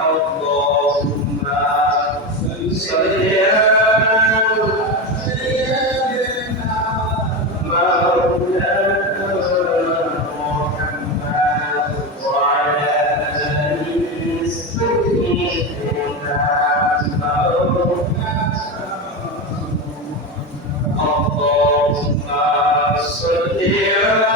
اللهم صل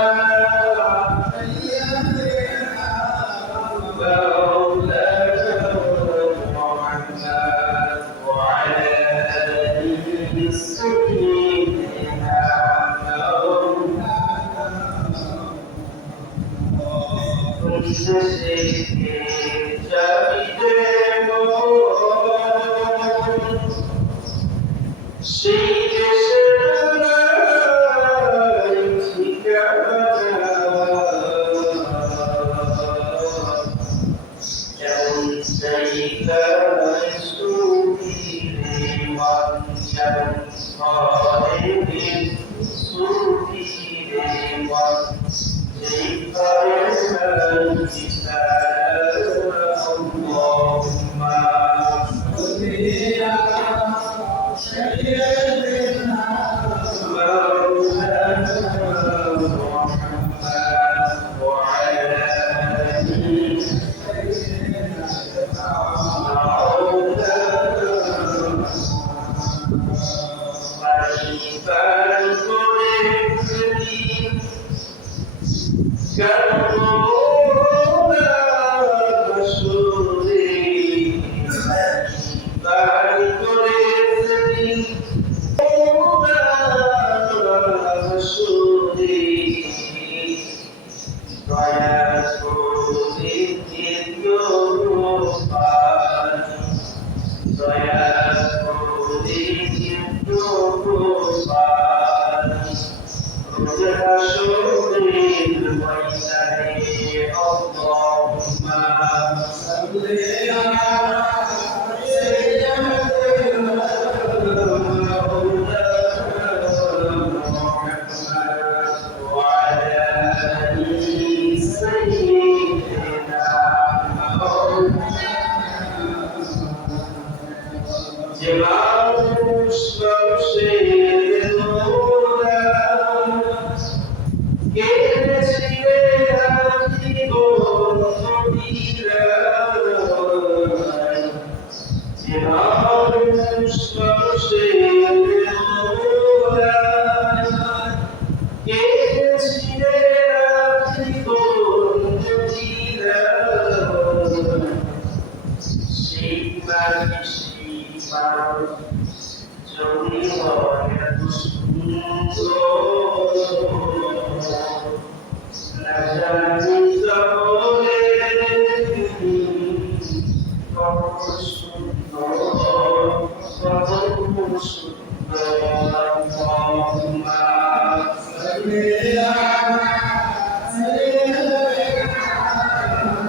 على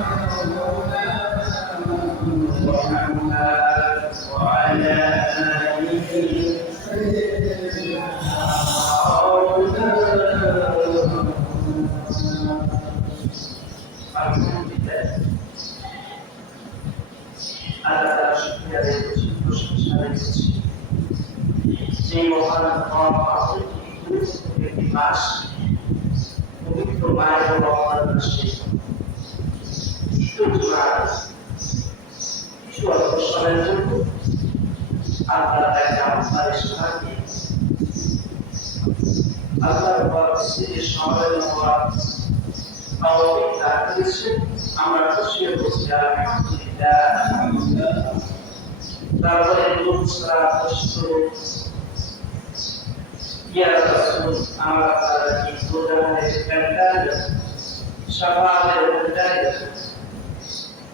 مولانا محمد وعلى آله سيدنا مولانا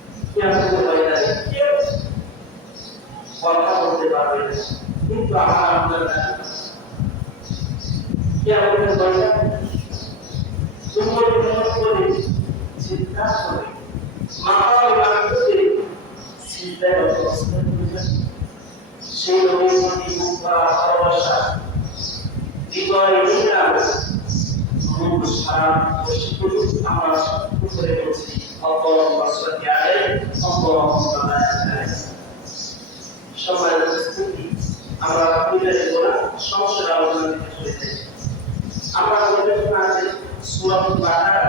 اللهم صل সারা আমরা করে বলছি اللهم صل عليه اللهم بارك عليه সম্মানিত উপস্থিতি আমরা বিদায় করা সমস্যার আলোচনা করতে চাই আমরা বলতে পারি সূরাতুল বাকারা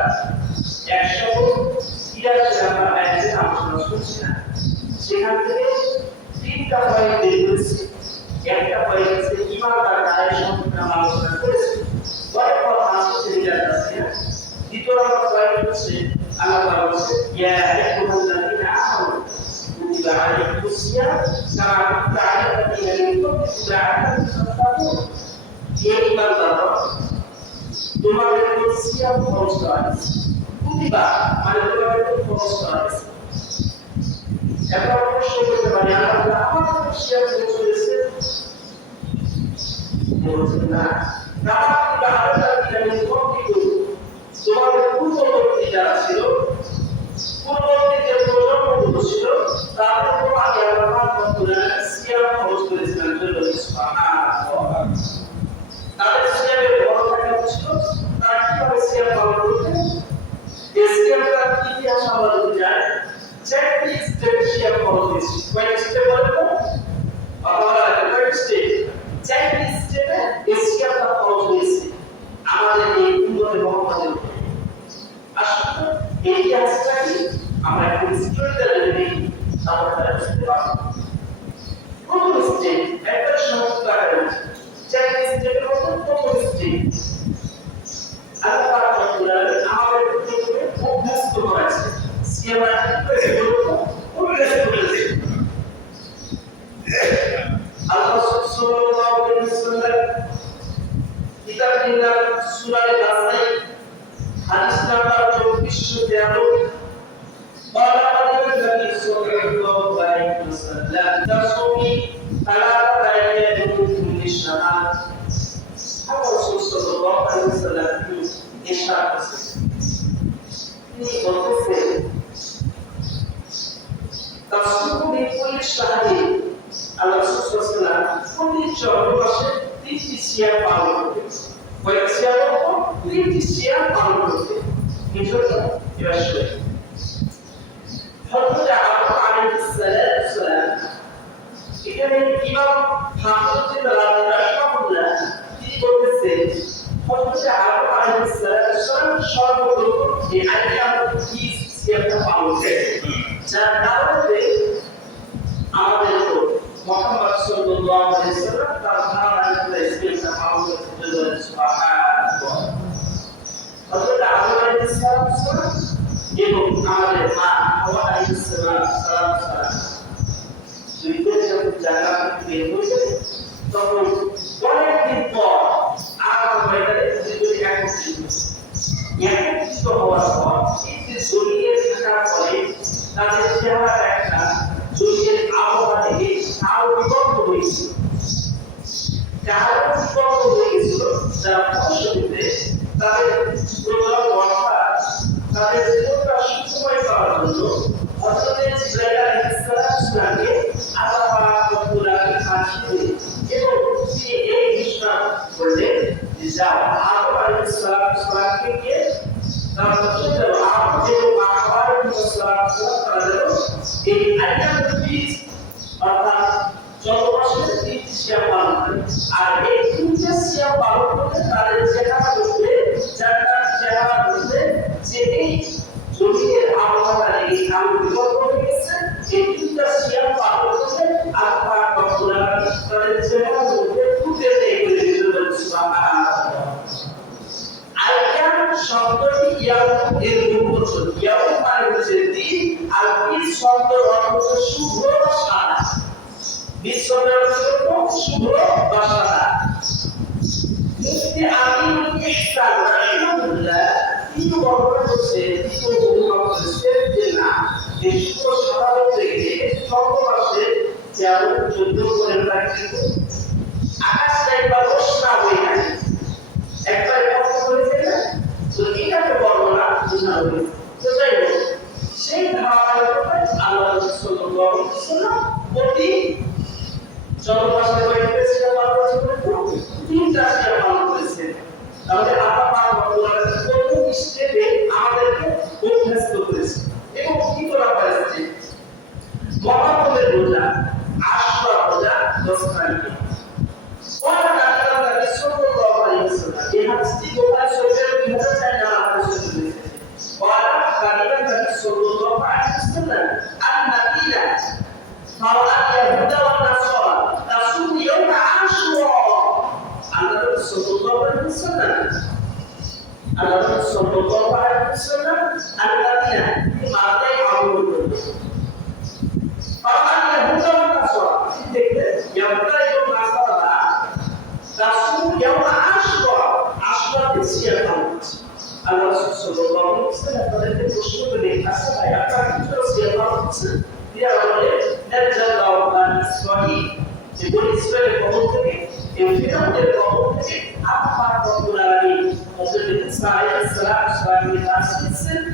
183 নম্বর আয়াতে আলোচনা করছি না সেখান থেকে তিনটা পয়েন্ট বের করেছি একটা পয়েন্ট হচ্ছে ঈমানদার গায়ের সম্পর্কে আমরা আলোচনা করেছি পরে আসছে যেটা আছে দ্বিতীয় নম্বর পয়েন্ট হচ্ছে আল্লাহ তাআলা বলেছে ইয়া আইয়ুহাল্লাযীনা আমানু কুতিবা আলাইকুমুস সিয়াম কামা কুতিবা আলাল্লাযীনা মিন ক্বাবলিকুম লাআল্লাকুম তাত্তাকুন হে ঈমানদাররা তোমাদের উপর সিয়াম ফরজ করা হয়েছে কুতিবা মানে তোমাদের উপর ফরজ করা হয়েছে এখন আমরা প্রশ্ন করতে পারি আল্লাহ আমাদের উপর সিয়াম ফরজ করেছে বলছেন না কামা কুতিবা আলাল্লাযীনা মিন ক্বাবলিকুম তোমাদের পূর্ববর্তী যারা ছিল পূর্ববর্তী যে প্রজন্মগুলো ছিল তাদের উপর আগে আল্লাহ সিয়াম ফরজ করেছিলেন সুবহানাল্লাহ তাদের সিয়ামের বড় থাকা ছিল তারা কিভাবে সিয়াম পালন করতেন এই সিয়ামটার ইতিহাস আমরা যদি জানি চারটি স্টেপ সিয়াম ফরজ হয়েছে কয়েক স্টেপ বলেন তো আপনারা কয়েক স্টেপ চারটি স্টেপে এই সিয়ামটা ফরজ হয়েছে আমাদের এই উম্মতে মুহাম্মাদের উপর আসলে এই ইতিহাসটা কি আমরা একটু স্টোরিটা দেখি তাহলে তারা বুঝতে পারবো প্রথম স্টেপ একটা সংক্ষিপ্ত আকারে চারটি স্টেপের মধ্যে প্রথম স্টেপ আল্লাহ তাআলা আমাদের প্রত্যেককে অভ্যস্ত করেছে সিয়ামা অভ্যস্ত করেছে আল্লাহ সাল্লাল্লাহু আলাইহি ওয়াসাল্লাম কিতাবের নাম সূরা আল-নাসাই হাদিস নাম্বার 2413 قال النبي صلى الله عليه وسلم تصومي ثلاثة أيام من كل شهر الرسول صلى الله عليه وسلم إشارة তিনি বলতেছেন تصومي كل شهر الرسول صلى الله عليه وسلم প্রতি চন্দ্র মাসে 3টি সিয়াম পালন করতেন কয়েক সিয়াম হলো 3টি সিয়াম পালন করতেন এজন্য এবারে হযরত আবু আলাইহিস সালাম এখানে ইমাম হাফিজ রাহিমাহুল্লাহ তিনি বলতেছেন হযরত আবু আলাইহিস সালাম সর্বপ্রথম এই আয়াত কি সিয়ামটা পালন করেন যার কারণে আমাদের মুহাম্মদ সাল্লাল্লাহু আলাইহি ওয়াসাল্লাম তার ধারণা ইসলামটা পালন করতে সুবহানাল্লাহ হযরত আবু আলাইহিস সালাম এবং আমাদের মা হাওয়া আলাইহিস সালাম দুইজন যখন জান্নাত থেকে বের হয়েছে তখন অনেকদিন পর আবার ময়দানে দুইজন একত্রিত হওয়ার পর একটি জড়িয়ে থাকার পরে তাদের চেহারাটা একটা জড়িয়ে আবহাওয়া থেকে আরো বিকল্প হয়েছিল যারা পশুতে তাদের তাদের জীবনটা সুখময় করার জন্য হযরত জিবরাইল আলাইহিস সালামকে আল্লাহ পাক রব্বুল আলামিন পাঠিয়ে এবং তিনি এই ঘোষণা করলেন যে যাও আদম আলাইহিস সালামকে গিয়ে তার কাছে যাও আদম এবং হাওয়া আলাইহিস সালাম তাদের এই আয়াতুল বীজ অর্থাৎ চন্দ্রমাসের 3টি সিয়াম পালন করে আর এই 3টি সিয়াম পালন করতে তাদের চেহারা বলতে চেহারা বলতে যে এই জমির আবহাওয়া এই আলো বিকল্প হয়ে গেছে এই 3টা সিয়াম পালন করতে আল্লাহ পাক রব্বুল আলামিন তাদের চেহারা বলতে ফুটে দেয় বলে বলেন সুবহানাল্লাহ আয়াত শব্দটি ইয়াউম এর বহুবচন ইয়াউম মানে হচ্ছে দিন আর বীজ শব্দের অর্থ হচ্ছে শুভ্র বা সাদা বিশ্বরের শুভ বা সাদা মুফতি আমিনুল ইহসান রাহিমাহুল্লাহ তিনি বর্ণনা করছেন তিনি বর্ণনা করেছেন যে না এই শুভ সাদা থেকে সর্বমাসে যেমন 14 করে রাখছে আকাশটা একবার রোশনা হয়ে গেছে একবার কত হয়েছে না তো এটাকে বর্ণনা বোঝা হয়েছে তো যাই হোক সেই ধারাবাহিকতায় আল্লাহ সাল্লাল্লাহু আলাইহি ওয়াসাল্লাম প্রতি চন্দ্রমাসের কয়েকটা সিয়াম পালন করেছেন 3টা সিয়াম পালন করেছেন তাহলে আল্লাহ পাক রব্বুল আলামিন প্রথম স্টেপে আমাদেরকে অভ্যস্ত করেছেন বিতরা পরিস্থিতি মহাপ্রভুর রোজা আশুরা রোজা 10 তারিখে ওরা কাটার দাবি সাল্লাল্লাহু আলাইহি ওয়াসাল্লাম এই হাদিসটি বুখারী শরীফের 2004 নম্বর হাদিসে রয়েছে ওরা কাটার দাবি সাল্লাল্লাহু আলাইহি ওয়াসাল্লাম আন-নাবিয়্যা ফাওয়াত ইয়াহুদা ওয়া নাসারা তাসুম ইয়াউম আশুরা আল্লাহ সাল্লাল্লাহু আলাইহি ওয়াসাল্লাম Allah sallallahu alaihi wasallam al-Madinah di Madinah awal itu. Orang yang bukan Nasrani, देखते yang bukan itu Nasrani, Rasul yang Ashura, Ashura siapa? Allah sallallahu alaihi wasallam pada itu beri asal ayat itu siapa? Dia oleh Najallahu Bani Israil. Jadi Israel kaum yang tidak ada kaum apa popularnya Hazreti Isa aleyhisselam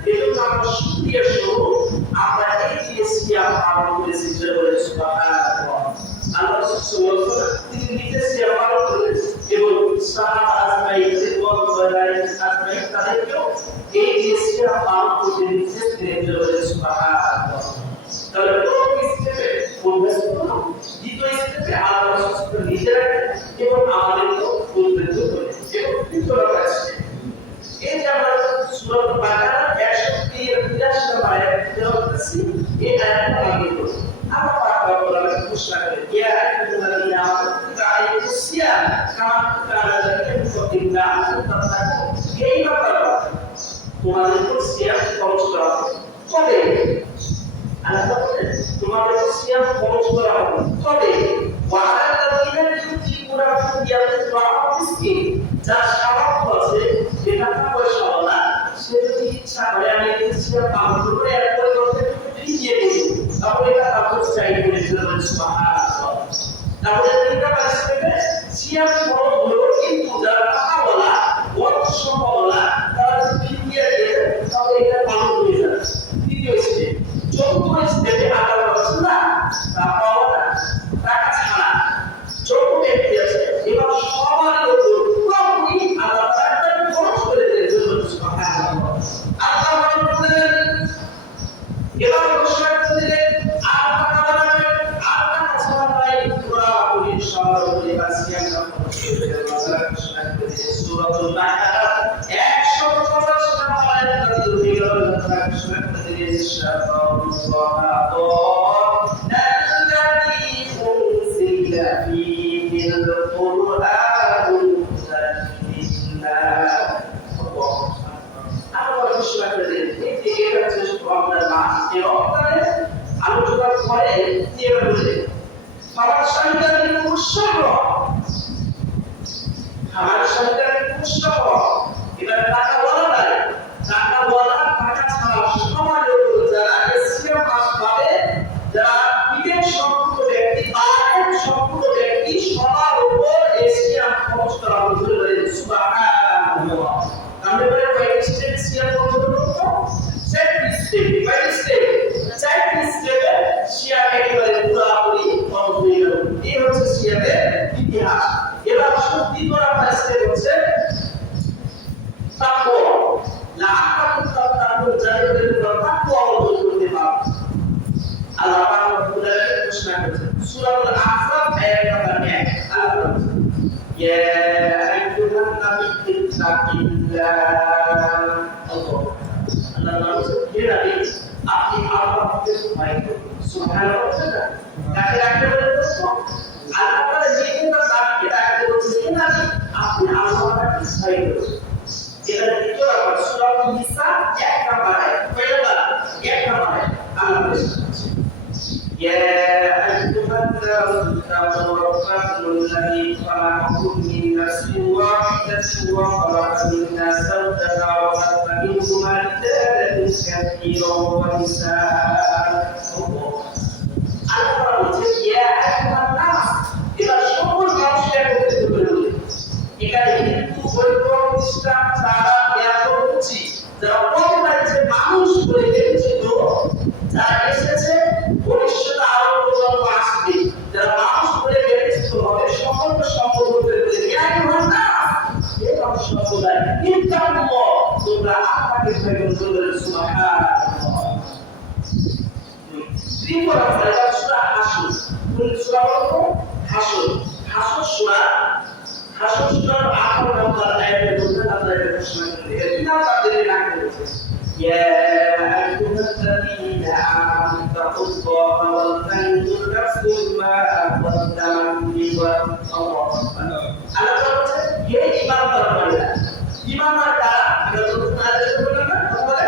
itu nama syukur syukur apa itu siapa orang berisi oleh Subhanallah Allah Subhanahu itu siapa orang itu sahabat asma'i itu orang asma'i tadi itu siapa orang berisi oleh Subhanallah kalau itu pun itu Allah Subhanahu itu আমাদের তো উদ্বুদ্ধ করে এবং বিতরণ আছে এই যে আমরা সূরা বাকারা 183 নম্বর আয়াত পড়তেছি এই আয়াতটা আগে পড়ি আমরা পাঠ করার চেষ্টা করি ইয়া আইয়ুহাল্লাযীনা আমানু তাআলাইকুস সিয়াম কামা কানা লাকুম ফাতিল্লাহ তাতাকু এই ব্যাপারে তোমাদের উপর সিয়াম ফরজ করা হবে তবে আল্লাহ বলেন তোমাদের উপর সিয়াম ফরজ করা হবে তবে ওয়ালাল্লাযীনা ইউতিকুনা ফিদিয়াতুন মিসকিন যার সামর্থ্য আছে যে টাকা পয়সা ওলা সে যদি ইচ্ছা করে আমি এই সিয়াম পালন করে এর পরিবর্তে ফিরিয়ে দেব তাহলে এটা তার চাই বলে দিলেন সুবহানাল্লাহ তাহলে তিনটা পারিশ্রমিকে সিয়াম ফরজ হলো কিন্তু যারা টাকা ওলা অর্থ সম্পদ ওলা তারা যদি ফিরিয়ে দেয় তাহলে এটা পালন হয়ে যাবে দ্বিতীয় স্টেপ চতুর্থ স্টেপে আল্লাহ বলেছেন না টাকা ওলা টাকা ছাড়া যত ব্যক্তি আছে এবার সবার উপর পুরোপুরি আল্লাহ তাআলা খরচ করে দিয়েছেন সুবহানাল্লাহ আল্লাহ বলেন এবার ঘোষণা করে দিলেন আর টাকা বানাবে আর টাকা ছাড়া নাই পুরোপুরি সবার উপর এবার সিয়াম ঘোষণা করে দিয়েছেন সূরাতুল বাকারা 150 নম্বর আয়াত থেকে ঘোষণা করে দিয়েছেন শাহরুল্লাহ فيه القرآن تنزيلا আমরা ঘোষণা করে দিই এই যে এটা হচ্ছে রমজান মাস এই রমজানে আলোচনার পরে কি বলে খাবার শরীরের উৎসব খাবার শরীরের উৎসব এবার টাকা বলা নাই টাকা বলা টাকা ছাড়া সমাজ যারা এসিয়া মাস পাবে যারা বিবেক সম্পূর্ণ ব্যক্তি আইন সম্পূর্ণ ব্যক্তি সবার উপর এসিয়া খরচ করা হবে সুবহানাল্লাহ আমরা বলে কয়েক স্টেপ সিয়া খরচ করব সেট স্টেপ বাই স্টেপ চার স্টেপে সিয়া একেবারে পুরোপুরি খরচ হয়ে গেল এই হচ্ছে সিয়াদের ইতিহাস এবার সত্যি করা স্টেপ হচ্ছে তাকওয়া লাআল্লাকুম তাত্তাকুন যাদের তাকওয়া অর্জন করতে পারবে Allah Taala ঘোষণা করেছেন সূরাতুল আহজাব আয়াত নম্বর 1 আল্লাহ বলেছেন ইয়া আইয়ুহান নাবিয়্যু তাকিল্লাহ আল্লাহ বলেছেন হে নবী আপনি আল্লাহকে ভয় করুন সুবহানাল্লাহ তাকে রাখতে বলে তো আল্লাহ তাআলা যেটা তাকে রাখতে বলেছেন হে নবী আপনি আল্লাহকে ভয় করুন এটা দ্বিতীয় নম্বর সূরাতুল নিসা 1 নম্বর আয়াত পয়লা 1 নম্বর আয়াত আল্লাহ বলেছেন يا أيها الناس اتقوا ربكم الذي خلقكم من نفس واحدة وخلق منها زوجها وبث منهما رجالا كثيرا ونساء Allah বলছে ইয়া আইয়ুহান নাস এরা সকল মানুষকে একত্রিত করে বলে এখানে হিন্দু বৌদ্ধ খ্রিস্টান তারা এত হচ্ছে যারা প্রত্যেকটা মানুষ বলে দেখেছিল যারা এসেছে ভবিষ্যতে আরো প্রজন্ম আসবে যারা মানুষ বলে বেঁচেছিল হবে সকলকে সম্পদ করে বলে ইয়া আইয়ুহান নাস হে মানুষ সম্প্রদায় ইত্তাকুল্লাহ তোমরা আল্লাহকে ভয় করো সুবহানাল্লাহ সূরা হলো হাসর। হাসর সূরা 18 নম্বর আয়াতের মধ্যে আল্লাহ এটা ঘোষণা করেন। এর নাম তাদের রাখতে হচ্ছে ইয়া আইয়ুহাল্লাযীনা আমানু তাকুল্লাহা ওয়াল তানজুর নাফসুম মা কদ্দামাত লিগাদ। আল্লাহ বলছে হে ঈমানদাররা, ঈমানদার কারা? আমরা যখন আয়াতে বললাম না তাহলে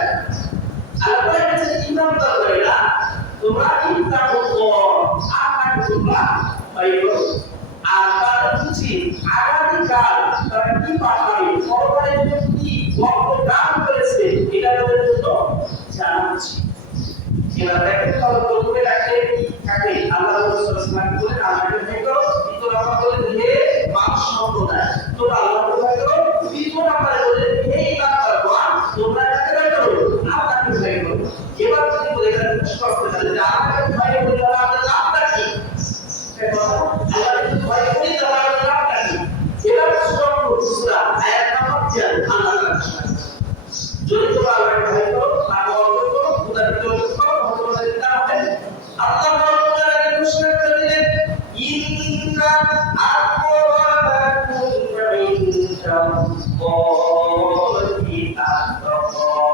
আল্লাহ বলছে ঈমানদাররা তোমরা ইত্তাকুল্লাহ আল্লাহকে তোমরা ভয় করো। আর তারা বুঝি আগামীকাল তারা কি পাঠাবে, পরকালে কি দান করেছে, এটা তাদের জন্য জানা উচিত। এবার দেখেন তাহলে প্রথমে ডাকে কি থাকে আল্লাহ রাসূলুল্লাহ বলেন আল্লাহকে ভয় করো। দ্বিতীয় নাম্বার বলেন হে মানুষ সম্প্রদায় তোমরা আল্লাহকে ভয় করো। তৃতীয় নাম্বারে বলেন হে ঈমানদারগণ তোমরা কাকে ভয় করো? আল্লাহকে ভয় করো। এবার যদি বলে এখানে প্রশ্ন করতে চাই যে আল্লাহকে ভয় করলে আমাদের লাভটা কি? আল্লাহকে ভয় করি তাহলে আমাদের লাভটা কি? এবার সূরা আয়াত নাম্বার 4 আল্লাহ রাসূল যদি তোমরা আল্লাহকে ভয় করো তাকে অর্জন করো খোদার বিরোধ করো তোমাদের কি হবে? আল্লাহ তাআলা ঘোষণা করে দিলেন ইন্না আকরামাকুম ইনদাল্লাহি আতকাকুম।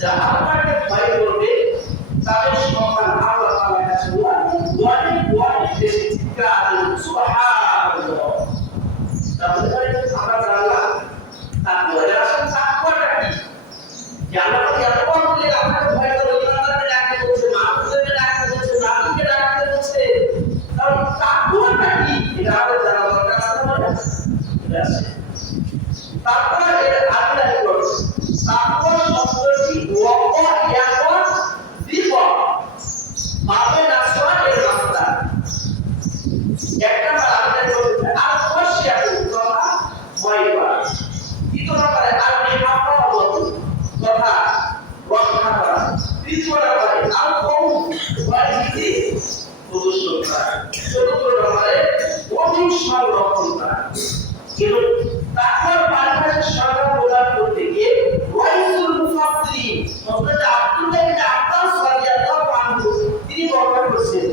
যা আল্লাহকে ভয় করবে তাদের সম্মান আল্লাহ তাআলার কাছে অনেক অনেক বেশি। সুবহানাল্লাহ। তাহলে আমরা জানলাম তাকওয়া। আসলে তাকওয়াটা কি? যে আল্লাহকে এত বললে আপনাকে ভয় করো, ইমানদারকে ডাকতে বলছে, মানুষদেরকে ডাকতে বলছে, নাবিকে ডাকতে বলছে, তাহলে তাকওয়াটা কি? এটা আমাদের জানা দরকার আছে না? এটা আছে। তাকওয়া এর আগে আগে বলছে তাকওয়া শব্দটি ওয়াকা ইয়াকা বিপদ বাবে নাসওয়া এর মাসদার। একটা আগে বলছে আর খশিয়াতু তোমরা ভয় করা। দ্বিতীয় নম্বরে আর নিহাফাযত তথা রক্ষা করা। তৃতীয় নম্বরে আর কওম ওয়াজিদি প্রদর্শন করা। চতুর্থ নম্বরে অধিক সংরক্ষণ করা। কিন্তু তাকওয়ার পারিভাষিক সংজ্ঞা প্রদান করতে গিয়ে ওয়াইসুল মুফাসসিরিন হযরত আব্দুল্লাহ ইবনে আব্বাস রাদিয়াল্লাহু আনহু তিনি বর্ণনা করেছেন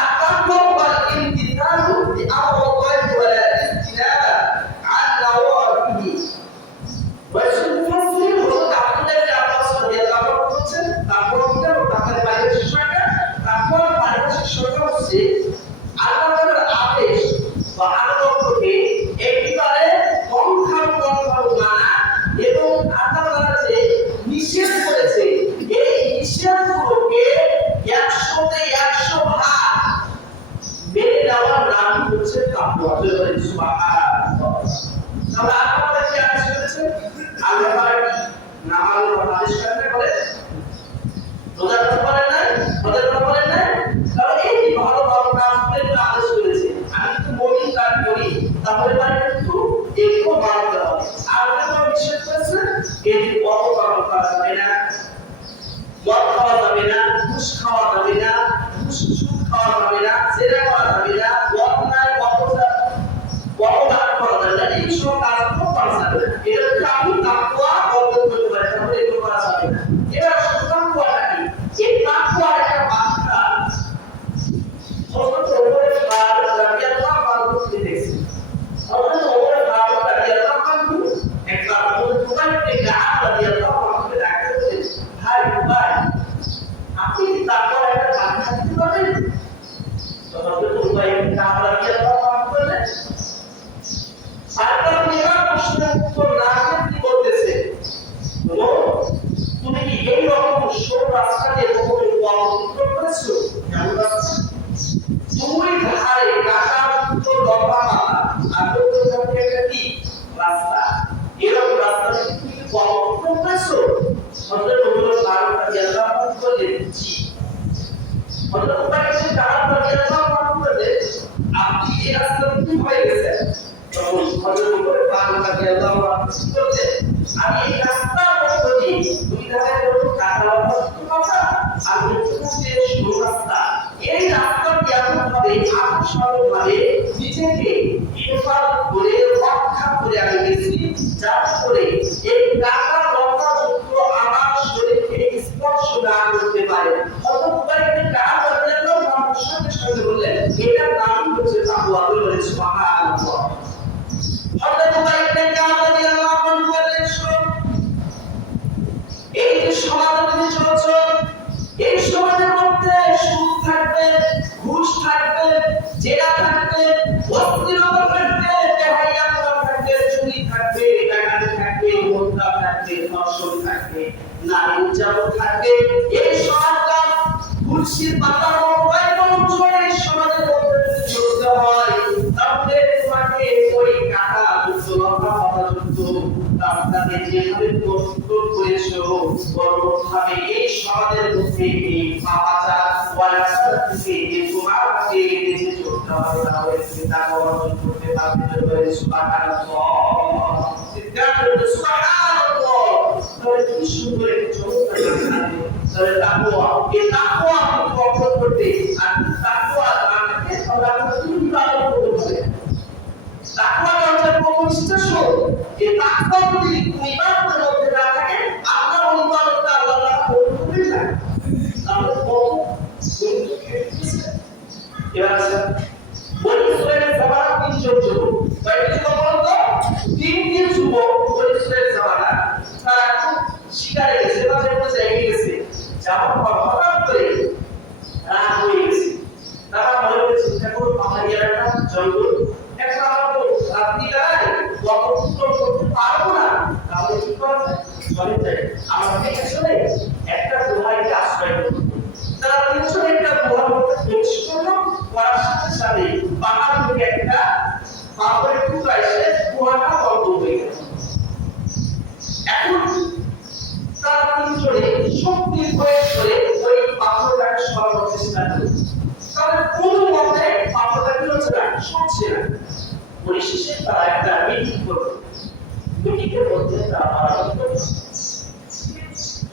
আত-তাকওয়া ওয়াল ইমতিসালু বিআমরিল্লাহি ওয়া লা ইস্তিনাবা আন নাওয়াবিহি। ওয়াইসুল মুফাসসিরিন হযরত আব্দুল্লাহ ইবনে আব্বাস রাদিয়াল্লাহু আনহু বলেছেন তাকওয়া কি? তাকওয়ার পারিভাষিক সংজ্ঞা, তাকওয়ার পারিভাষিক সংজ্ঞা হচ্ছে আল্লাহ তাআলার আদেশ বা আনুগত্যকে একেবারে কংখানুগতভাবে মানা এবং আল্লাহ তাআলা যে নিষেধ করেছে এই নিষেধগুলোকে 100তে 100 ভাগ মেনে নেওয়ার নাম হচ্ছে তাকওয়া। সুবহানাল্লাহ। তাহলে আল্লাহ তাআলা কি আদেশ করেছেন? আল্লাহ তাআলা কি নামাজের আদেশ করতে বলে? রোজা রাখতে বলেন নাই? হজের কথা বলেন নাই? তাহলে এই যে ভালো ভালো কাজগুলো আদেশ করেছে, আমি কিন্তু মুমিন কাজ করি তাহলে তার কিন্তু এগুলো মানতে হবে। আর যখন নিষেধ করেছে এই যে অপকর্ম করা যাবে না, মদ খাওয়া যাবে না, ঘুষ খাওয়া যাবে না, সুদ খাওয়া যাবে না, জেনা করা যাবে না, অন্যায় অপরাধ করা যাবে না, এই সব কাজগুলো করা যাবে না। এটা হচ্ছে আমি তাকওয়া অর্জন করতে পারি, তাহলে এগুলো করা যাবে না। এবার তাকওয়াটা কি? এই তাকওয়ার একটা ব্যাখ্যা হযরত ওমর ফারুক রাদিয়াল্লাহু আনহু লিখেছেন। হযরত ওমর ফারুক রাদিয়াল্লাহু আনহু একবার হযরত উমার ইবনে কাআব রাদিয়াল্লাহু আনহু ডাকতে বলেন, ভাই ভাই আপনি কি তাকওয়ার একটা ব্যাখ্যা দিতে পারবেন? তো হযরত উমার ইবনে কাআব রাদিয়াল্লাহু আনহু বলেন, আপনার এবার প্রশ্নের উত্তর না দিয়ে কি বলতেছে? তুমি কি এই রকম সব রাস্তা দিয়ে কখনো পথ করেছো? কেমন রাস্তা? দুই ধারে কাটার মতো লম্বা মাথা আর মধ্যে একটা কি রাস্তা, এরকম রাস্তা তুমি পথ করেছো? হযরত ওমর ফারুক রাদিয়াল্লাহু আনহু বললেন, জি। হযরত উমার ইবনে কাআব রাদিয়াল্লাহু আনহু বললেন, আপনি এই রাস্তা কি হয়ে গেছেন? তখন হযরত ওমর ফারুক রাদিয়াল্লাহু আনহু বললেন, আমি এই রাস্তার মধ্যে দিয়ে দুই ধারে কোনো কাটা লম্বা মাথা আর মধ্যে সরু রাস্তা, এই রাস্তাটি এমন ভাবে আত্মসর্বভাবে নিজেকে হেফাজত করে রক্ষা করে আমি গেছি যাতে করে এই কাটা লম্বা যুক্ত আমার শরীরকে স্পর্শ না করতে পারে। হযরত উমার ইবনে নিরাপদ থাকবে। এই সমাজটা তুলসীর পাতার মতো এই সমাজের মধ্যে চলতে হয়, তাহলে তোমাকে ওই কাটা যুক্ত লম্বা পাতা যুক্ত রাস্তাতে যেভাবে প্রস্তুত করেছো বড়ভাবে এই সমাজের মধ্যে এই পাপাচার ওয়ালাচার থেকে যে তোমাকে বেঁচে চলতে হবে, তাহলে চিন্তা অর্জন করতে পারবে। সুবহানাল্লাহ, চিন্তা করতে সুবহানাল্লাহ, তাহলে কি সুন্দর একটি চমৎকার গান। তাহলে তাকওয়া, এই তাকওয়া অর্জন করতে আর তাকওয়া আমাকে আমরা কি পালন করতে হবে। তাকওয়া অর্জন প্রতিষ্ঠা শুরু, এই তাকওয়া যদি ইবাদতের মধ্যে না থাকে আপনার অনুবাদটা আল্লাহ তাআলা কবুল করবেন না। তাহলে কত সুন্দর খেতেছে। এবার আছে বনি ইসরাইলের জামানা 3 জন যুবক, কয়টি যুবক বলতো? 3টি যুবক বনি ইসরাইলের জামানা, তারা খুব শিকারে গেছে, বাজারে মধ্যে গেছে, যাওয়ার পর হঠাৎ করে রাত হয়ে গেছে। তারা মনে করে চিন্তা করো পাহাড়ি এলাকা জঙ্গল, এখন আমরা তো রাত্রিবেলায় পথক্রম করতে পারবো না, তাহলে কি করা যায়? চলে যায় আমরা থেকে চলে একটা গুহায় আশ্রয় করবো। তারা 300 একটা গুহার মধ্যে প্রবেশ করলো, করার সাথে সাথে পাহাড় থেকে একটা পাথরের টুকরা এসে গুহাটা বন্ধ হয়ে গেল। এখন তারা 3জনে শক্তি প্রয়োগ করে ওই পাথরটাকে সরানোর চেষ্টা করে, তাদের কোনো মতে পাথরটা কি হচ্ছে না, সরছে না। পরিশেষে তারা একটা মিটিং করলো, মিটিংয়ের মধ্যে তারা মারামারি করলো।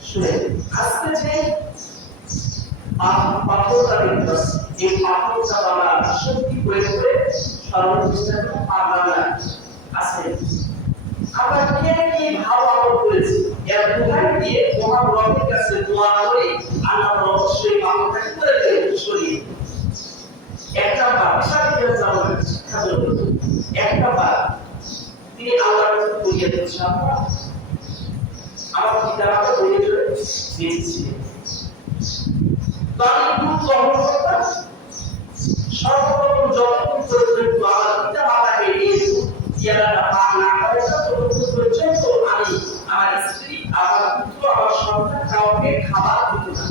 শুনে আজকে যে পাথরটা দেখতেছি, এই পাথরটা আমরা শক্তি প্রয়োগ করে সরানোর চেষ্টা করতে পারলাম না। আছে আমরা কে কি ভালো আমল করেছি, এর দোহাই দিয়ে মহান রবের কাছে দোয়া করে আল্লাহ অবশ্যই পাথরটাকে করে দেবেন সরিয়ে। একটা বার সাথে যাওয়ার শিক্ষা দেব, একটা বার তিনি আল্লাহর কাছে বলিয়ে দিয়েছেন, আমার পিতামাতা বলে চলে দিয়েছি, তার দুধ গ্রহণ করতাম সর্বপ্রথম যতক্ষণ পর্যন্ত আমার পিতামাতাকে এই ইয়ারা পান না করে ততক্ষণ পর্যন্ত আমি আমার স্ত্রী, আমার পুত্র, আমার সন্তান কাউকে খাবার দিত না।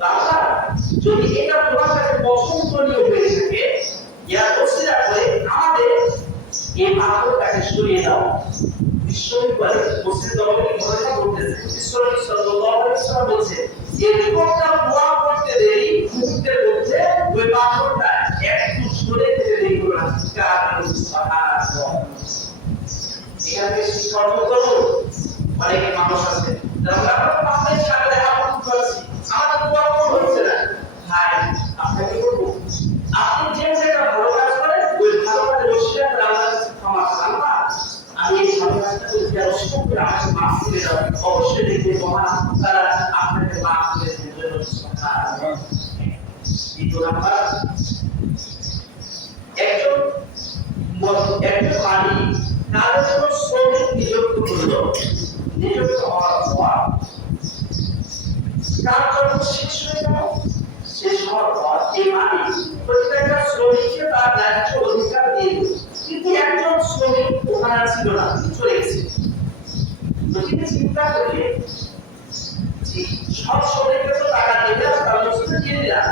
তাহলে যদি এটা তোমার কাছে পছন্দনীয় হয়ে থাকে, ইয়া ওসিলা করে আমাদের এই পাথরটাকে সরিয়ে দাও। বিশ্বনবী বলে, মুসলিম দলকে ঘটনা বলতেছে, বিশ্বনবী সাল্লাল্লাহু আলাইহি ওয়াসাল্লাম বলছে, এই যুবকটা দোয়া করতে দেরি, মুহূর্তের মধ্যে ওই পাথরটা একটু সরে যেতে দেরি হলো না। সুবহানাল্লাহ। এখানে শিক্ষা অর্জন করুন। অনেক মানুষ আছে যারা আমাদের সাথে দেখা করছি, আমাদের দোয়া হচ্ছে না, ভাই আপনাকে বলবো, আপনি যে যেটা ভালো কাজ করেন ওই ভালো কাজে বসে আল্লাহর কাছে ক্ষমা চান। আমি এই ভালো কাজটা করতে অসুখ করে আমাকে মাফ করে দাও, অবশ্যই দেখবে মহান তারা আপনাকে মাফ করে দেবেন। সুবহানাল্লাহ। দ্বিতীয় নাম্বার, একজন মালিক তার জন্য শ্রমিক নিযুক্ত করলো, নিযুক্ত হওয়ার পর কাজ যখন শেষ হয়ে গেল, শেষ হওয়ার পর এই মালিক প্রত্যেকটা শ্রমিককে তার ন্যায্য অধিকার দিয়ে দিল। কিন্তু একজন শ্রমিক ওখানে ছিল না, চলে গেছে। যদি চিন্তা করলে সব শ্রমিককে তো টাকা দেবে, তার মধ্যে দিয়ে দিলাম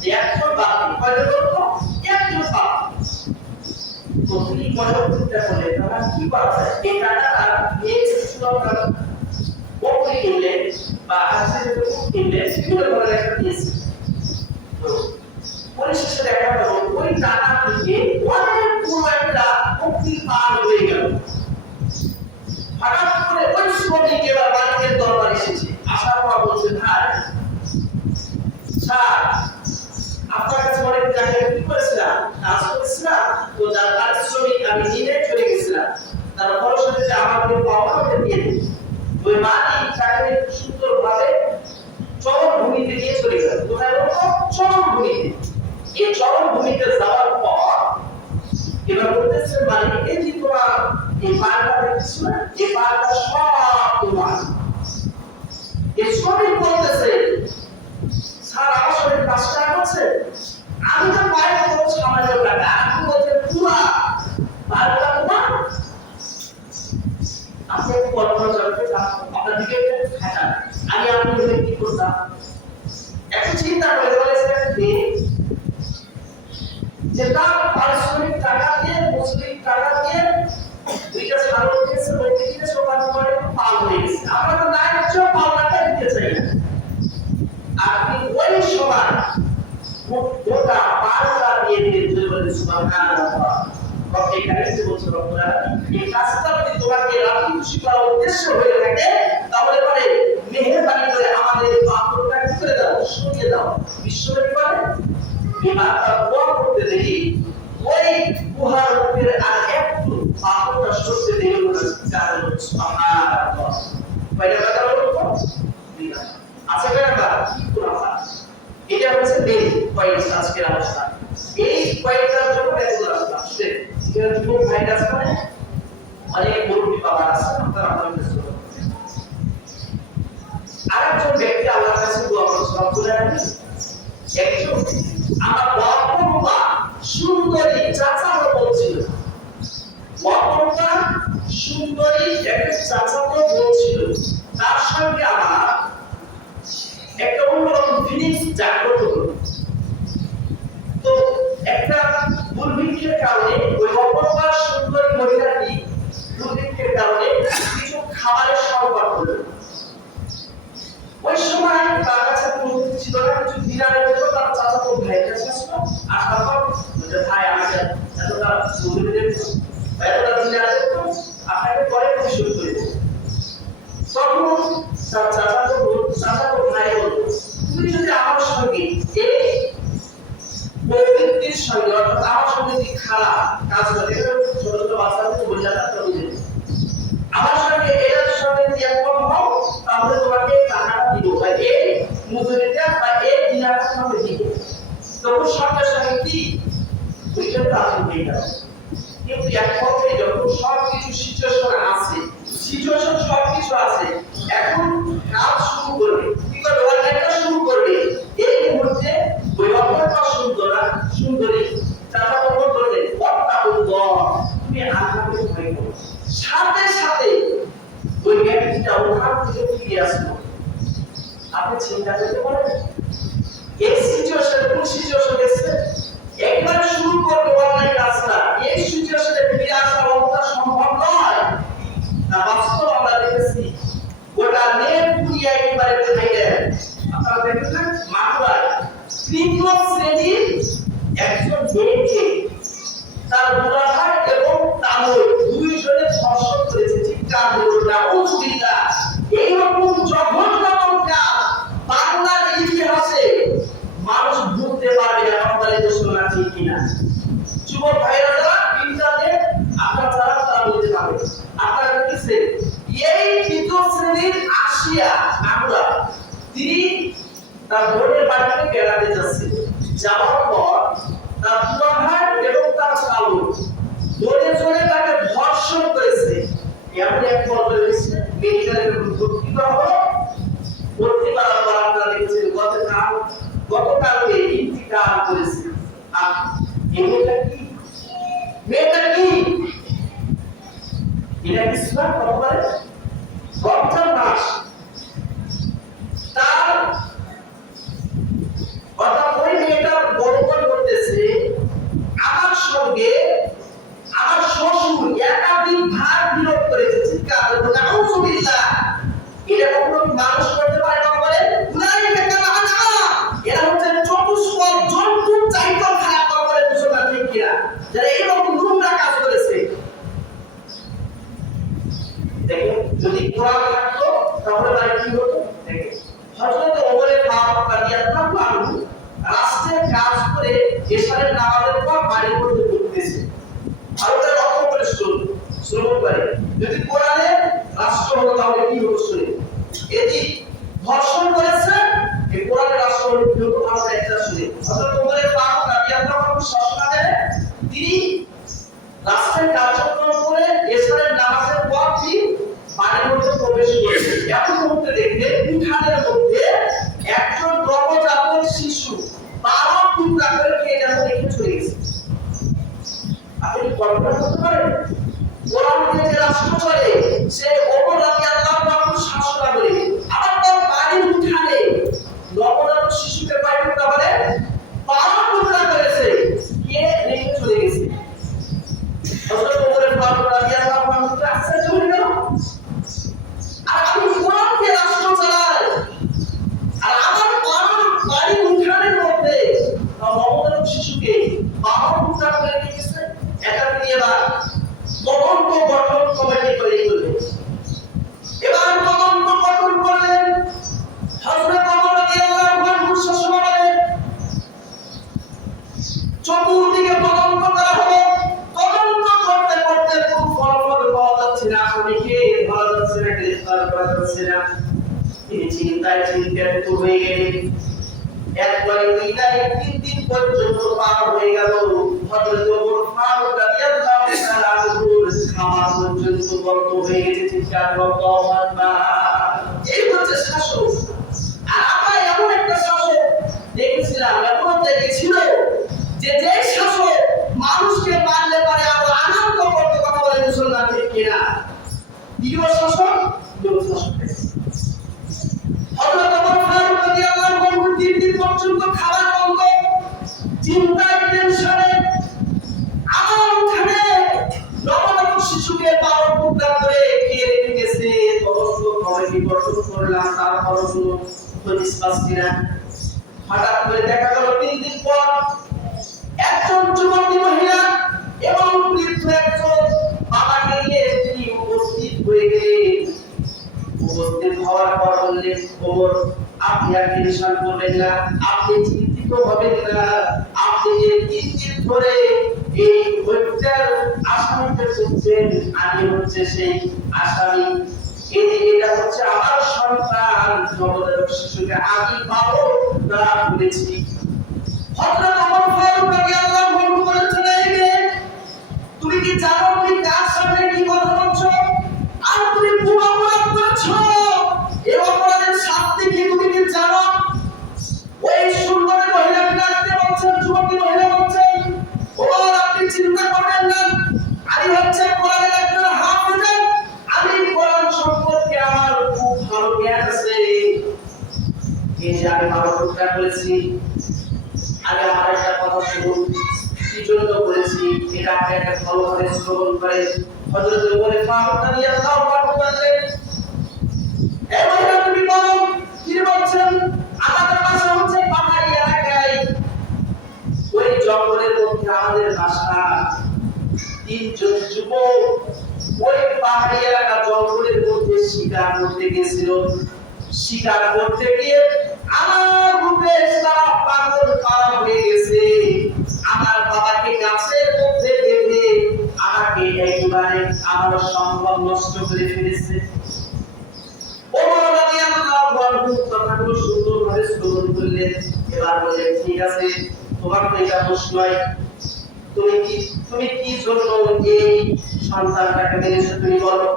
যে একজন বাকি কয়জন করতো, একজন বাকি। তো তিনি মনে চিন্তা করলে তারা কি করা যায়, এই টাকাটা নিয়ে বকরি কিনলে বা আছে কিনলে বিভিন্ন ধরনের একটা দিয়েছে। পরিশেষে দেখা গেল ওই টাকা থেকে অনেক বড় একটা মুক্তি পার হয়ে গেল। হঠাৎ করে ওই শ্রমিক এবার মালিকের দরবার এসেছে, আসার পর বলছে, ভাই স্যার আপনার কাছে অনেক টাকা কি করেছিলাম, কাজ করেছিলাম, তো যার পারিশ্রমিক আমি নিয়ে চলে গেছিলাম, তার পরশনে যে আমাকে পাওয়া ওটা দিয়ে দিই। ওই মালিক তাকে সুন্দরভাবে চরমভূমিতে নিয়ে চলে গেল। কোথায় বলতো? চরমভূমিতে। এই চরমভূমিতে যাওয়ার পর এবার বলতেছে মালিক, এই যে তোমার এই পালটা দেখছো না, এই পালটা সব তোমার। এই শ্রমিক বলতেছে, স্যার আমার শরীর 5 টাকা আছে, আমি তো পাই কত সামান্য টাকা, আপনি বলছেন পুরা পালটা তোমার। আপনি কল্পনা করতে আপনার দিকে খাটা এখন চিন্তা করে বলেছে যে তার পারিশ্রমিক টাকা দিয়ে মুসলিম টাকা দিয়ে দুইটা ছাগল কিনেছে বলতে কিনেছে ওখান পরে পাল হয়ে গেছে। আমরা তো না হচ্ছে পালনাটা দিতে চাই না। আপনি ওই সময় গোটা পালটা দিয়ে দিতে বলে সুবহানাল্লাহ। এখানে যে বলছে রব্বুরা এই কাজটা যদি তোমাকে রাজি খুশি করার উদ্দেশ্য হয়ে থাকে তাহলে পরে মেহেরবানি করে আমাদের পাপটা কি করে দাও, সরিয়ে দাও। বিশ্বনবী বলেন বিমানটা দোয়া করতে দেখি ওই গুহার উপরে আর একটু পাপটা সরতে দেরি হলো কারণ সুবহানাল্লাহ। কয়টা কথা বলবো আচ্ছা কেনা কি করা এটা হচ্ছে মেন পয়েন্ট আজকের আলোচনা। এই পয়েন্টটার জন্য এতগুলো আসলাম শুনে যেটা যুবক ভাইরা আছে মানে অনেক মুরব্বী বাবা আছে আপনারা আপনাদের জন্য আরেকজন ব্যক্তি আল্লাহর কাছে দোয়া করছে রব্বুল আলামিন একজন আমার বর্তমান সুন্দরী চাচাতো বলছিল বর্তমান সুন্দরী এক চাচাতো বলছিল তার সঙ্গে আমার একটা অন্যরকম ফিলিংস জাগ্রত হলো। তো একটা দুর্ভিক্ষের কারণে ওই অপরূপা সুন্দরী মহিলাটি দুর্ভিক্ষের কারণে কিছু খাবারের সংকট হলো। ওই সময় তার কাছে কোনো ছিল না, কিছু দিনারের জন্য তার চাচাতো ভাইয়ের কাছে আসলো। আসার পর বলছে ভাই আমাকে এতটা সুন্দরী দেখছো বা এতটা দিনার দেখছো আপনাকে পরে পরিশোধ করে দেবো। তখন তার চাচাতো ভাই বলল তুমি যদি আমার সঙ্গে এই প্রবৃত্তির সঙ্গে অর্থাৎ আমার সঙ্গে যদি খারাপ কাজ করে ছোট ছোট বাচ্চাদের বোঝা যাচ্ছে আমার সঙ্গে এর সঙ্গে যদি একমত হও তাহলে তোমাকে টাকাটা দিব বা এই মজুরিটা বা এই দিনারটা তোমাকে দিব। তখন সঙ্গে সঙ্গে কি ওইটা তাদের হয়ে গেল। কিন্তু একমাত্র যখন সবকিছু সিচুয়েশন আছে, সিচুয়েশন সবকিছু আছে, এখন কাজ শুরু করবে, কি করবে অনলাইনটা শুরু করবে। এই মুহূর্তে ওই অপরটা সুন্দরী চাচা বলতে বললেন ওয়াত্তাকুল্লাহ তুমি আল্লাহকে ভয় করো। সাথে সাথে ওই ব্যক্তিটা ওখান থেকে ফিরে আসলো। আপনি চিন্তা করতে পারেন এই সিচুয়েশন কোন সিচুয়েশন দেখছে একবার শুরু করবে অনলাইন কাজটা এই সিচুয়েশনে ফিরে আসা অবস্থা সম্ভব নয়। না বাস্তব আমরা দেখেছি গোটা নেট পুরিয়া একবারে দেখাই দেন। আপনারা দেখেছেন মাগুরায় তৃতীয় শ্রেণীর একজন মেয়েকে তার বুড়া ভাই এবং তামর দুইজনে ধর্ষণ করেছে। চিৎকার হলো নাউজুবিল্লাহ। এইরকম জঘন্যতম কাজ বাংলার ইতিহাসে মানুষ ভুলতে পারবে না। আমাদের ঘোষণা ঠিক কিনা যুবক ভাইরা যারা ইন্টারনেট আপনারা যারা তারা বলতে পারবে। আপনারা দেখছেন এই তৃতীয় শ্রেণীর আসিয়া আমরা তিনি তার বোনের বাড়িতে বেড়াতে যাচ্ছে। যাওয়ার পর তার বুড়া ভাই এবং তার চালু জোরে জোরে তাকে ধর্ষণ করেছে। এমন এক পর্যায়ে হয়েছে মেডিকেলে ভর্তি করা হলো। ভর্তি করার পর আপনারা দেখছেন গতকালকে ইন্তিকাল করেছে। আর মেয়েটা কি এটা ইসলাম কতবারে রমজান মাস তার অর্থাৎ ওই মেয়েটা বড় করতেছে আমার সঙ্গে আমার শ্বশুর একাধিক ভাগ বিরোধ করেছে। চিৎকার করতে নাউজুবিল্লাহ। এটা কখনো মানুষ করতে পারে না বলে উলাইকা কামানা এরা হচ্ছে চতুষ্পদ জন্তুর চাইতে খারাপ করে মুসলমান ঠিক কিনা যারা এরকম নোংরা কাজ করেছে। দেখেন যদি কোরআন থাকতো তাহলে তার কি হতো। দেখেন হযরত ওমর ফারুক রাদিয়াল্লাহু আনহু রাষ্ট্রের কাজ করে এশারের নামাজের পর বাড়ির মধ্যে ঢুকতেছে। ভারতের লক্ষ্য করে শুরু করে যদি কোরআনে রাষ্ট্র হতো তাহলে কি হতো শুনে। এটি ধর্ষণ করেছে এই কোরআনের রাষ্ট্র হলো কি হতো আমরা একটা শুনে। হযরত ওমর ফারুক রাদিয়াল্লাহু আনহু শাসনামলে তিনি রাষ্ট্রের কার্যক্রম করে এশারের নামাজের পর তিনি বাড়ির মধ্যে প্রবেশ করেছে। এমন মুহূর্তে দেখতে উঠানের মধ্যে একজন নবজাতক শিশু 12 টুকরা করে খেয়ে যেন রেখে চলে গেছে। আপনি কল্পনা করতে পারেন কোরআন দিয়ে যে রাষ্ট্র চলে সে ওমর রাদিয়াল্লাহু আনহু শাসনা করে আবার তার বাড়ির উঠানে ব্যর্থ হয়ে গেলে একবারে বিদায় 3 দিন পর্যন্ত পার হয়ে গেল। হযরত ওমর ফারুক রাদিয়াল্লাহু তাআলা আনহুর খাওয়া পর্যন্ত বন্ধ হয়ে গেছে। চিৎকার আল্লাহু আকবার। এই হচ্ছে শাসক। আর আমরা এমন একটা শাসক দেখেছিলাম, এমন দেখেছিল যে যে শাসক মানুষকে মারলে পারে আবার আনন্দ করতে, কথা বলে মুসলমান ঠিক কিনা? দ্বিতীয় শাসক হযরত ওমর ফারুক রাদিয়াল্লাহু আনহু 3 দিন পর্যন্ত খাবার বন্ধ, চিন্তায় টেনশনে আমার উঠানে নবজাতক শিশুকে 12 টুকরা করে কে রেখে গেছে। তদন্ত কমিটি গঠন করলাম, তারপর কোনো হদিস পাচ্ছি না। হঠাৎ করে দেখা গেল 3 দিন পর একজন যুবতী মহিলা এবং বৃদ্ধ একজন বাবাকে নিয়ে তিনি উপস্থিত হয়ে গেলেন। উপস্থিত হওয়ার পর বললেন, ওমর আপনি আর টেনশন করবেন না, আপনি চিন্তিত হবেন না, আপনি যে 3 দিন ধরে এই হত্যার আসামিতে চলছেন, আমি হচ্ছে সেই আসামি। এটা হচ্ছে আমার সন্তান, নবজাতক শিশুকে আমি পাবো না বলেছি। হযরত ওমর ফারুক রাদিয়াল্লাহু আনহু বলেছিলেন, তুমি কি জানো তুমি কার সামনে কি কথা বলছো? আর তুমি কোন অপরাধ করেছো? এই অপরাধের শাস্তি কি তুমি কি জানো? ওই সুন্দরী মহিলাকে ডাকতে বলছেন, যুবতী মহিলা বলছেন, ওমর আপনি চিন্তা করবেন না, আমি হচ্ছে কোরআনের একজন হাফেজ, আমি কোরআন সম্পর্কে আমার খুব ভালো জ্ঞান আছে। এই যে আমি ভালো টুকরা করেছি, আগে আমার একটা কথা শুনুন, কি জন্য করেছি এটা আপনি একটা ভালোভাবে শ্রবণ করে। হযরত ওমর ফারুক রাদিয়াল্লাহু আনহু বললেন, এই মহিলা তুমি বলো কি বলছেন? আমাদের বাসা হচ্ছে পাহাড়ি এলাকায়, ওই জঙ্গলের মধ্যে আমাদের বাসা। 3 জন যুবক ওই পাহাড়ি এলাকা জঙ্গলের মধ্যে শিকার করতে গেছিল। শিকার করতে গিয়ে আমার রূপে সারা পাগল পারা হয়ে গেছে। আমার বাবাকে গাছের মধ্যে বেঁধে আমাকে একবারে আমার সম্ভব নষ্ট করে ফেলেছে। ওমর রাদিয়াল্লাহু আনহু কথাগুলো সুন্দরভাবে শ্রবণ করলেন। এবার বললেন, ঠিক আছে, তোমার তো এটা দোষ নয়, তুমি কি জন্য এই সন্তানটাকে মেরেছো তুমি বলো।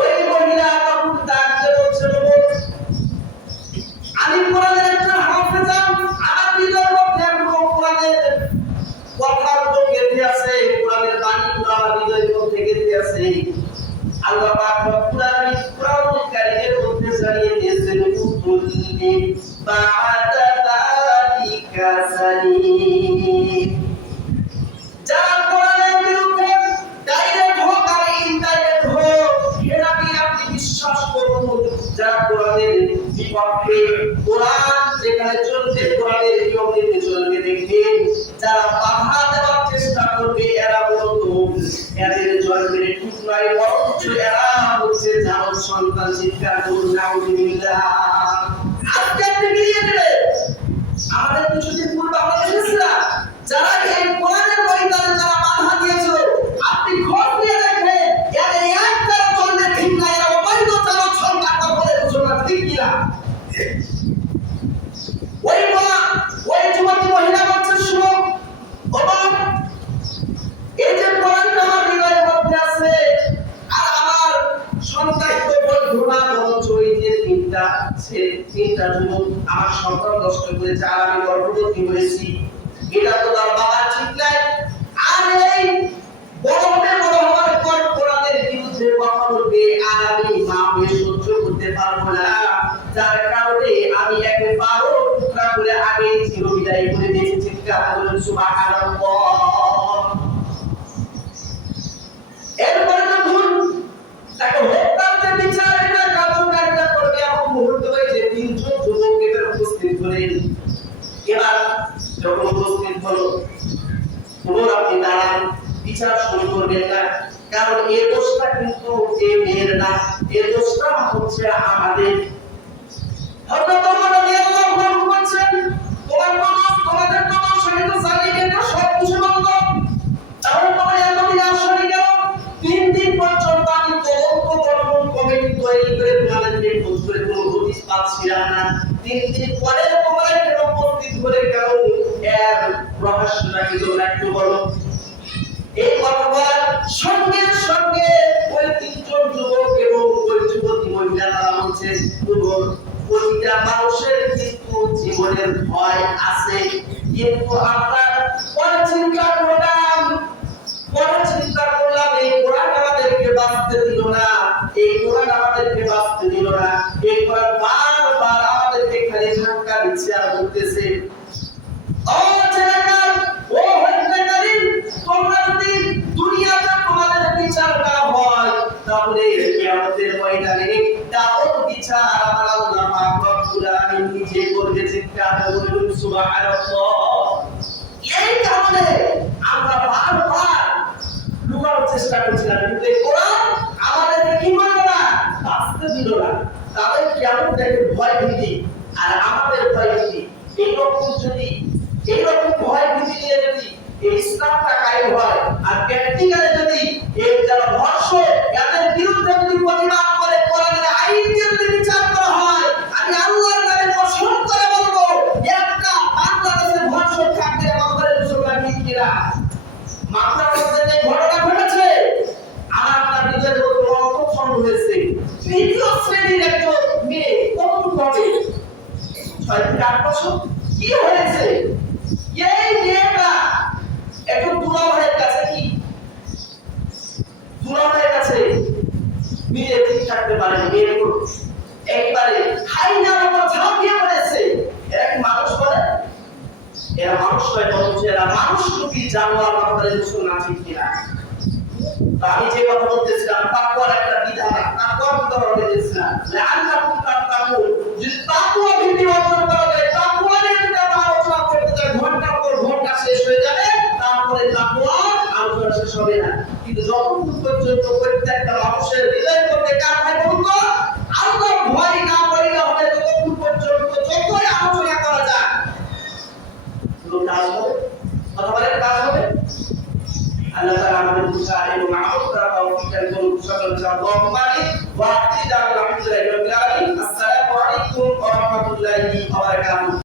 ওই মহিলা তখন ডাকতে বলছিল, আমি কোরআনের একজন হাফেজ, আমার হৃদয়ের মধ্যে কোরআনের কথাগুলো গেঁথে আছে, কোরআনের বাণীগুলো আমার হৃদয়ের মধ্যে গেঁথে আছে। আল্লাহ পাক কোরআনুল কারীমের মধ্যে জানিয়ে দিয়েছেন, কুল্লি বা'দা যালিকা সালিম। যারা কোরআনের বিরুদ্ধে ডাইরেক্ট হোক আর ইনডাইরেক্ট হোক, এরা আপনি বিশ্বাস করুন, যারা কোরআনের বিপক্ষে, কোরআন যেখানে চলবে কোরআনের নিয়ম নীতি চলবে, দেখবেন যারা বাধা দেওয়ার চেষ্টা করবে এরা বলতো এদের জন্মের ঠিক নয়, বরঞ্চ এরা হচ্ছে জানোর সন্তান। চিৎকার করুন নাউযুবিল্লাহ। আজকে আপনি মিলিয়ে দেবেন, আমাদের কিছুদিন পূর্বে আমরা দেখেছিলাম যারা এই কোরআনের ময়দানে যারা বাধা দিয়েছিল, আপনি খোঁজ নিয়ে দেখবেন এদের একটা জন্মের ঠিক নাই, এরা অবৈধ জানোর সন্তান বলে মুসলমান ঠিক কিনা? ওই যুবতী মহিলা বলছে, শুনো ওমর, এই যে কোরআনটা আমার হৃদয়ের মধ্যে আছে আর আমার সন্তান তো বন্ধু না, বরঞ্চ ওই যে 3টা যুবক আমার সন্তান নষ্ট করেছে আর আমি গর্ভবতী হয়েছি, এটা তো তার বাবা ঠিক নাই। আর এই বড় হওয়ার পর কোরআনের বিরুদ্ধে কথা বলবে আর আমি মা হয়ে সহ্য করতে পারবো না, যার কারণে আমি একে 12 টুকরা করে আগে চিরবিদায় করে দিয়েছি। চিৎকার করুন সুবহানাল্লাহ। এরপরে যখন তাকে হত্যার বিচার এটা কার্যকারিতা করবে এমন মুহূর্ত হয়েছে, 3 জন যুবক এবার উপস্থিত হলেন। এবার যখন উপস্থিত হলো, ওমর আপনি দাঁড়ান, বিচার শুরু করবেন না, কারণ এই দোষটা কিন্তু এই মেয়ের না, এই দোষটা হচ্ছে আমাদের। হযরত ওমর রাদিয়াল্লাহু আনহু বলেন, তোমাদের তো শহীদ সালিকের সব কিছু বন্ধ, তাহলে তোমরা এতদিন আসলে কেন? 3 দিন পর্যন্ত আমি তদন্ত কমিটি তৈরি করে তোমাদেরকে খোঁজ করে কোনো হদিস পাচ্ছিলাম না। দিন পরে তোমরা কেন উপস্থিত করে গেল এর রহস্যটা কি তোমরা একটু বলো। এই কথা বলার সঙ্গে সঙ্গে ওই তিনজন যুবক এবং ওই যুবতী মহিলা তারা বলছে প্রতিটা মানুষের কিন্তু জীবনের ভয় আছে, কিন্তু আমরা পরে চিন্তা করলাম এই কোরআন আমাদেরকে বাঁচতে দিল না, এই কোরআন আমাদেরকে বাঁচতে দিল না, এই কোরআন বারবার আমাদেরকে খালি ধাক্কা দিচ্ছে আর বলতেছে ও ছেলেকার ও হত্যা তোমরা যদি দুনিয়াতে তোমাদের বিচার না হয় তাহলে কিয়ামতের ময়দানে তার বিচার আমার আল্লাহ পাক রব্বুল আলামিন নিজে করবে। চিৎকার করে বলুন সুবহানাল্লাহ। এই কারণে আমরা বারবার লুকানোর চেষ্টা করছিলাম, কিন্তু এই কোরআন আমাদেরকে কি মানল না, বাঁচতে দিল না। তাদের কিয়ামতের ভয় ভীতি আর আমাদের ভয় ভীতি এইরকম ভয় ভীতি নিয়ে যদি এই ইসলামটা কায়েম হয় আর প্র্যাকটিক্যালি যদি এই যারা ধর্ষক এদের বিরুদ্ধে যদি প্রতিবাদ করে কোরআনের আইন যদি বিচার করা হয়, আমি আল্লাহর নামে কসম করে বলবো একটা বাংলাদেশে ধর্ষক থাকবে আমাদের মুসলমান কিরা মাত্রা মধ্যে যে ঘটনা ঘটেছে আমার আপনার নিজের মধ্যে খুব সন্দেহ হয়েছে। তৃতীয় শ্রেণীর একজন মেয়ে কত হবে 6-8 বছর কি হয়েছে, এই মেয়েটা একটু দুলাভাইয়ের কাছে মেয়ে ঠিক থাকতে পারে, মেয়ে একবারে হাইনার উপর ঝাঁপিয়ে পড়েছে। এরা কি মানুষ বলে? এরা মানুষ নয়, বরঞ্চ এরা মানুষ রূপী জানোয়ার। আমাদের মুসলমান ঠিক কিনা? আমি যে কথা বলতেছিলাম তাকওয়ার একটা বিধান, তাকওয়ার উদাহরণ দিয়েছিলাম লাআল্লাকুম তাত্তাকুন। যদি তাকওয়া ভিত্তি অর্জন করা যায়, তাকওয়া নিয়ে যদি আমরা আলোচনা করতে যাই ঘন্টার পর ঘন্টা শেষ হয়ে যাবে, তারপরে তাকওয়া আলোচনা শেষ হবে না। কিন্তু যতক্ষণ পর্যন্ত প্রত্যেকটা মানুষের হৃদয়ের মধ্যে কার ভয় বলুন তো, আল্লাহর ভয় না করিলে হবে, ততক্ষণ পর্যন্ত যতই আলোচনা করা যায় কাজ হবে, কথা বলেন কাজ হবে। আল্লাহ তাআলা আমাদের মুসা এবং মাহমুদ তাআলা সকল সকল জামাত ওয়াক্তি